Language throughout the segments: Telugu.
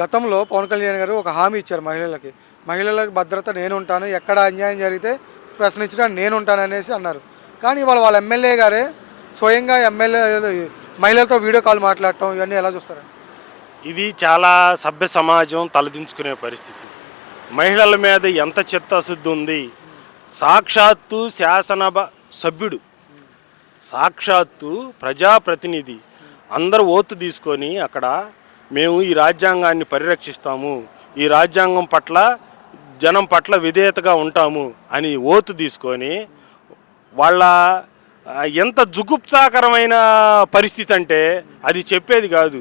గతంలో పవన్ కళ్యాణ్ గారు ఒక హామీ ఇచ్చారు మహిళలకి. మహిళలకు భద్రత నేను ఉంటాను ఎక్కడ అన్యాయం జరిగితే ప్రశ్నించడానికి నేను ఉంటాను అనేసి అన్నారు. కానీ ఇవాళ వాళ్ళ ఎమ్మెల్యే గారే స్వయంగా ఎమ్మెల్యే మహిళలతో వీడియో కాల్ మాట్లాడటం ఇవన్నీ ఎలా చూస్తారు? ఇది చాలా సభ్య సమాజం తలదించుకునే పరిస్థితి. మహిళల మీద ఎంత చిత్తశుద్ధి ఉంది? సాక్షాత్తు శాసనభ సభ్యుడు సాక్షాత్తు ప్రజాప్రతినిధి అందరూ ఓతు తీసుకొని అక్కడ మేము ఈ రాజ్యాంగాన్ని పరిరక్షిస్తాము. ఈ రాజ్యాంగం పట్ల జనం పట్ల విధేయతగా ఉంటాము అని ఓతు తీసుకొని వాళ్ళ ఎంత జుగుప్సాకరమైన పరిస్థితి అంటే అది చెప్పేది కాదు.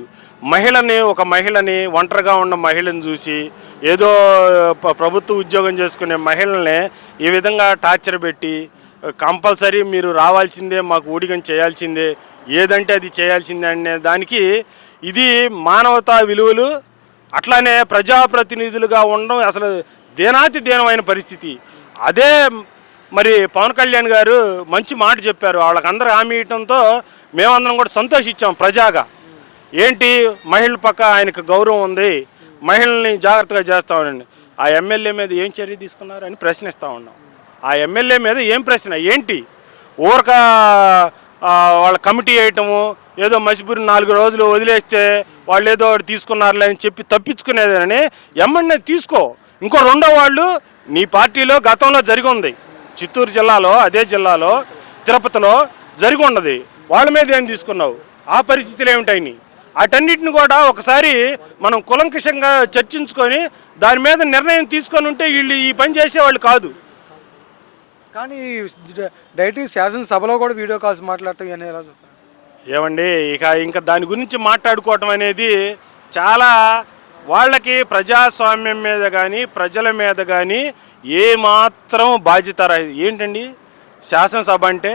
మహిళని ఒక మహిళని ఒంటరిగా ఉన్న మహిళని చూసి ఏదో ప్రభుత్వ ఉద్యోగం చేసుకునే మహిళల్ని ఈ విధంగా టార్చర్ పెట్టి కంపల్సరీ మీరు రావాల్సిందే మాకు ఊడిగం చేయాల్సిందే ఏదంటే అది చేయాల్సిందే అనే దానికి ఇది మానవతా విలువలు అట్లానే ప్రజాప్రతినిధులుగా ఉండడం అసలు దేనాతి దేనమైన పరిస్థితి. అదే మరి పవన్ కళ్యాణ్ గారు మంచి మాట చెప్పారు. వాళ్ళకందరూ హామీ ఇవ్వడంతో మేమందరం కూడా సంతోషించాం ప్రజాగా. ఏంటి? మహిళల పక్క ఆయనకు గౌరవం ఉంది. మహిళల్ని జాగ్రత్తగా చేస్తామనండి ఆ ఎమ్మెల్యే మీద ఏం చర్య తీసుకున్నారు అని ప్రశ్నిస్తూ ఉన్నాం. ఆ ఎమ్మెల్యే మీద ఏం ప్రశ్న? ఏంటి? ఊరక వాళ్ళ కమిటీ వేయటము ఏదో మసిపూరి నాలుగు రోజులు వదిలేస్తే వాళ్ళు ఏదో ఒకటి తీసుకున్నారులే అని చెప్పి తప్పించుకునేదని ఎమ్మెల్యే తీసుకో. ఇంకో రెండో వాళ్ళు నీ పార్టీలో గతంలో జరిగి ఉంది. చిత్తూరు జిల్లాలో అదే జిల్లాలో తిరుపతిలో జరిగి ఉన్నది. వాళ్ళ మీద ఏం తీసుకున్నావు? ఆ పరిస్థితులు ఏమిటాయి అటన్నిటిని కూడా ఒకసారి మనం కులంకషంగా చర్చించుకొని దాని మీద నిర్ణయం తీసుకొని ఉంటే వీళ్ళు ఈ పని చేసేవాళ్ళు కాదు. కానీ డైరెక్ట్ శాసనసభలో కూడా వీడియో కాల్స్ మాట్లాడటం ఇవన్నీ ఎలా చూస్తారు? ఏమండి ఇక ఇంకా దాని గురించి మాట్లాడుకోవటం అనేది చాలా వాళ్ళకి ప్రజాస్వామ్యం మీద కానీ ప్రజల మీద కానీ ఏమాత్రం బాధ్యత రా- ఏంటండి? శాసనసభ అంటే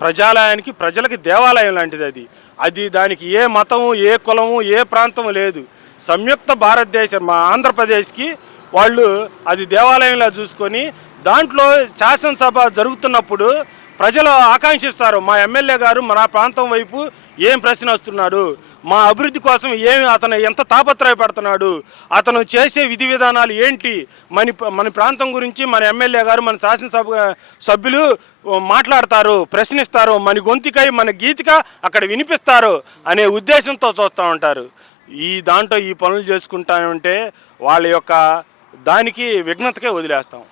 ప్రజాలయానికి ప్రజలకి దేవాలయం లాంటిది అది. అది దానికి ఏ మతము ఏ కులము ఏ ప్రాంతము లేదు. సంయుక్త భారతదేశం మా ఆంధ్రప్రదేశ్కి వాళ్ళు అది దేవాలయంలా చూసుకొని దాంట్లో శాసనసభ జరుగుతున్నప్పుడు ప్రజలు ఆకాంక్షిస్తారు. మా ఎమ్మెల్యే గారు మన ప్రాంతం వైపు ఏం ప్రశ్న వస్తున్నాడు? మా అభివృద్ధి కోసం ఏమి అతను ఎంత తాపత్రయపడుతున్నాడు? అతను చేసే విధి విధానాలు ఏంటి? మన మన ప్రాంతం గురించి మన ఎమ్మెల్యే గారు మన శాసనసభ సభ్యులు మాట్లాడతారు ప్రశ్నిస్తారు. మన గొంతుకై మన గీతిక అక్కడ వినిపిస్తారు అనే ఉద్దేశంతో చూస్తూ ఉంటారు. ఈ దాంట్లో ఈ పనులు చేసుకుంటా ఉంటే వాళ్ళ యొక్క దానికి విఘ్నతకే వదిలేస్తాం.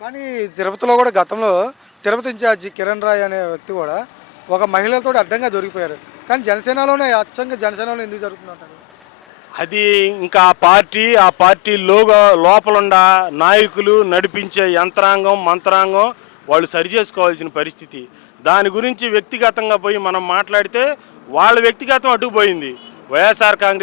కానీ తిరుపతిలో కూడా గతంలో తిరుపతి ఇన్ఛార్జి కిరణ్ రాయ్ అనే వ్యక్తి కూడా ఒక మహిళతో అడ్డంగా దొరికిపోయారు. కానీ జనసేనలోనే అచ్చంగా జనసేనలో ఎందుకు జరుగుతుందంటారు? అది ఇంకా ఆ పార్టీ ఆ పార్టీ లోగా లోపలుండ నాయకులు నడిపించే యంత్రాంగం మంత్రాంగం వాళ్ళు సరి చేసుకోవాల్సిన పరిస్థితి. దాని గురించి వ్యక్తిగతంగా పోయి మనం మాట్లాడితే వాళ్ళ వ్యక్తిగతం అటుకుపోయింది. వైఎస్ఆర్ కాంగ్రెస్